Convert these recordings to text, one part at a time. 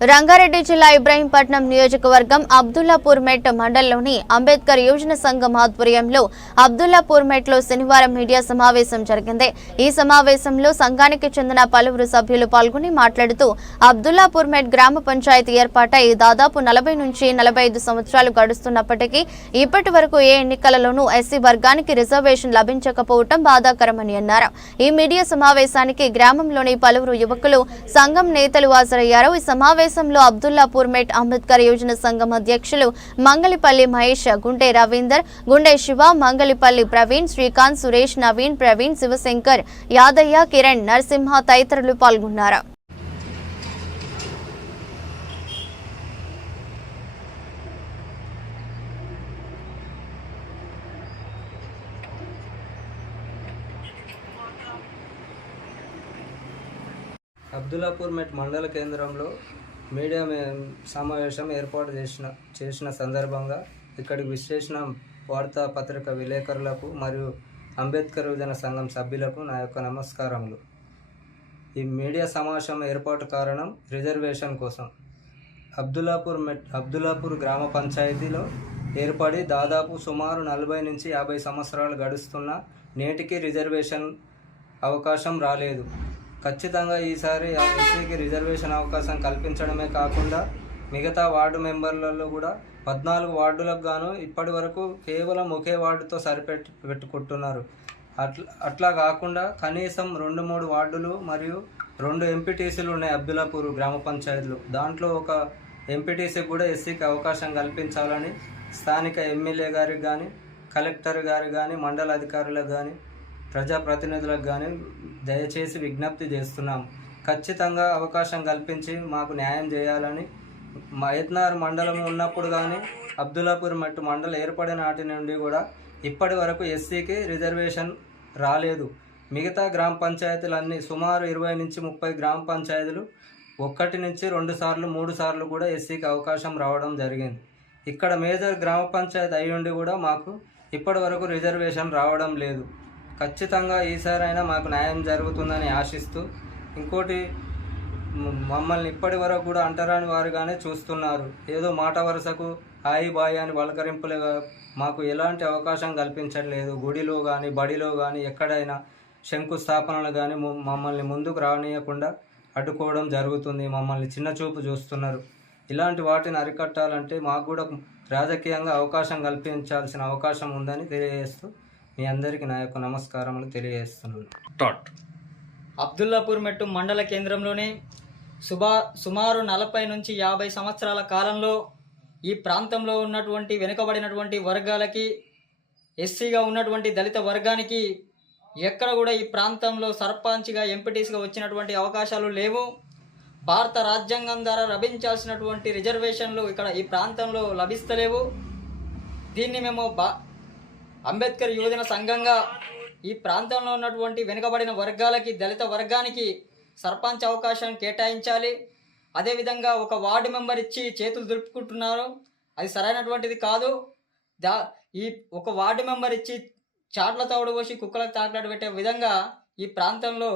రంగారెడ్డి జిల్లా ఇబ్రహీంపట్నం నియోజకవర్గం అబ్దుల్లాపూర్ మెట్ మండలంలోని అంబేద్కర్ యువజన సంఘం ఆధ్వర్యంలో అబ్దుల్లాపూర్ మెట్ లో శనివారం మీడియా సమావేశం జరిగింది। ఈ సమావేశంలో సంఘానికి చెందిన పలువురు సభ్యులు పాల్గొని మాట్లాడుతూ అబ్దుల్లాపూర్ మెట్ గ్రామ పంచాయతీ ఏర్పాటై దాదాపు 40 నుంచి 45 సంవత్సరాలు గడుస్తున్నప్పటికీ ఇప్పటి వరకు ఏ ఎన్నికలలోనూ ఎస్సీ వర్గానికి రిజర్వేషన్ లభించకపోవడం బాధాకరమని అన్నారు। ఈ మీడియా సమావేశానికి గ్రామంలోని పలువురు యువకులు సంఘం నేతలు హాజరయ్యారు। ఈ సమావేశంలో అబ్దుల్లాపూర్ మెట్ అంబేద్కర్ యువజన సంఘం అధ్యక్షులు మంగళిపల్లి మహేష్, గుండె రవీందర్, గుండె శివ, మంగళిపల్లి ప్రవీణ్, శ్రీకాంత్, సురేష్, నవీన్, ప్రవీణ్, శివశంకర్, యాదయ్య, కిరణ్, నరసింహ తదితరులు పాల్గొన్నారు। అబ్దుల్లాపూర్ మెట్ మండల కేంద్రంలో మీడియా సమావేశం ఏర్పాటు చేసిన సందర్భంగా ఇక్కడికి విశ్లేషణ వార్తాపత్రిక విలేకరులకు మరియు అంబేద్కర్ యువజన సంఘం సభ్యులకు నా యొక్క నమస్కారములు। ఈ మీడియా సమావేశం ఏర్పాటు కారణం రిజర్వేషన్ కోసం। అబ్దుల్లాపూర్ గ్రామ పంచాయతీలో ఏర్పడి దాదాపు సుమారు 40 నుంచి 50 సంవత్సరాలు గడుస్తున్న నేటికి రిజర్వేషన్ అవకాశం రాలేదు। ఖచ్చితంగా ఈసారి ఎస్సీకి రిజర్వేషన్ అవకాశం కల్పించడమే కాకుండా మిగతా వార్డు మెంబర్లలో కూడా 14 వార్డులకు గాను ఇప్పటి వరకు కేవలం ఒకే వార్డుతో పెట్టుకుంటున్నారు। అట్లా కాకుండా కనీసం 2-3 వార్డులు మరియు 2 ఎంపీటీసీలు ఉన్నాయి అబ్దుల్లాపూర్ గ్రామ పంచాయతీలో। దాంట్లో ఒక ఎంపీటీసీకి కూడా ఎస్సీకి అవకాశం కల్పించాలని స్థానిక ఎమ్మెల్యే గారికి కానీ, కలెక్టర్ గారికి కానీ, మండల అధికారులకు కానీ, ప్రజాప్రతినిధులకు కానీ దయచేసి విజ్ఞప్తి చేస్తున్నాం। ఖచ్చితంగా అవకాశం కల్పించి మాకు న్యాయం చేయాలని మహేత్నార్ మండలం ఉన్నప్పుడు కానీ అబ్దుల్లాపూర్ మెట్ మండలం ఏర్పడిన నాటి నుండి కూడా ఇప్పటి వరకు ఎస్సీకి రిజర్వేషన్ రాలేదు। మిగతా గ్రామ పంచాయతీలన్నీ సుమారు 20 నుంచి 30 గ్రామ పంచాయతీలు 1 నుంచి 2 సార్లు 3 సార్లు కూడా ఎస్సీకి అవకాశం రావడం జరిగింది। ఇక్కడ మేజర్ గ్రామ పంచాయతీ అయ్యుండి కూడా మాకు ఇప్పటి వరకు రిజర్వేషన్ రావడం లేదు। ఖచ్చితంగా ఈసారైనా మాకు న్యాయం జరుగుతుందని ఆశిస్తూ, ఇంకోటి మమ్మల్ని ఇప్పటి వరకు కూడా అంటరాని వారుగానే చూస్తున్నారు। ఏదో మాట వరుసకు హాయి బాయ్ అని పలకరింపులుగా మాకు ఎలాంటి అవకాశం కల్పించట్లేదు। గుడిలో కానీ, బడిలో కానీ, ఎక్కడైనా శంకుస్థాపనలు కానీ మమ్మల్ని ముందుకు రానియకుండా అడ్డుకోవడం జరుగుతుంది। మమ్మల్ని చిన్న చూపు చూస్తున్నారు। ఇలాంటి వాటిని అరికట్టాలంటే మాకు కూడా రాజకీయంగా అవకాశం కల్పించాల్సిన అవకాశం ఉందని తెలియజేస్తూ మీ అందరికీ నా యొక్క నమస్కారములు తెలియజేస్తున్నాను। అబ్దుల్లాపూర్ మెట్టు మండల కేంద్రంలోనే సుమారు 40 నుంచి 50 సంవత్సరాల కాలంలో ఈ ప్రాంతంలో ఉన్నటువంటి వెనుకబడినటువంటి వర్గాలకి, ఎస్సీగా ఉన్నటువంటి దళిత వర్గానికి ఎక్కడ కూడా ఈ ప్రాంతంలో సర్పంచ్గా, ఎంపీటీసీగా వచ్చినటువంటి అవకాశాలు లేవు। భారత రాజ్యాంగం ద్వారా లభించాల్సినటువంటి రిజర్వేషన్లు ఇక్కడ ఈ ప్రాంతంలో లభిస్తలేవు। దీన్ని మేము అంబేద్కర్ యువజన సంఘంగా ఈ ప్రాంతంలో ఉన్నటువంటి వెనుకబడిన వర్గాలకి, దళిత వర్గానికి సర్పంచ్ అవకాశం కేటాయించాలి। అదేవిధంగా ఒక వార్డు మెంబర్ ఇచ్చి చేతులు దులుపుకుంటున్నారు, అది సరైనటువంటిది కాదు। ఈ ఒక వార్డు మెంబర్ ఇచ్చి చాట్ల తవుడు పోసి కుక్కలకు తాకలాట పెట్టే విధంగా ఈ ప్రాంతంలో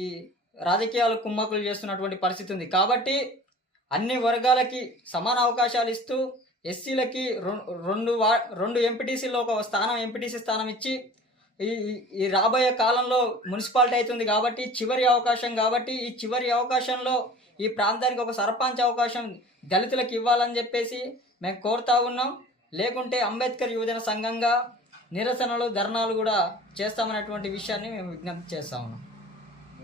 ఈ రాజకీయాలు కుమ్మక్కులు చేస్తున్నటువంటి పరిస్థితి ఉంది। కాబట్టి అన్ని వర్గాలకి సమాన అవకాశాలు ఇస్తూ ఎస్సీలకి 2 ఎంపీటీసీలో ఒక స్థానం, ఎంపీటీసీ స్థానం ఇచ్చి ఈ రాబోయే కాలంలో మున్సిపాలిటీ అవుతుంది కాబట్టి చివరి అవకాశం, కాబట్టి ఈ చివరి అవకాశంలో ఈ ప్రాంతానికి ఒక సర్పంచ్ అవకాశం దళితులకు ఇవ్వాలని చెప్పేసి మేము కోరుతా ఉన్నాం। లేకుంటే అంబేద్కర్ యువజన సంఘంగా నిరసనలు, ధర్నాలు కూడా చేస్తామనేటువంటి విషయాన్ని మేము విజ్ఞప్తి చేస్తా ఉన్నాం।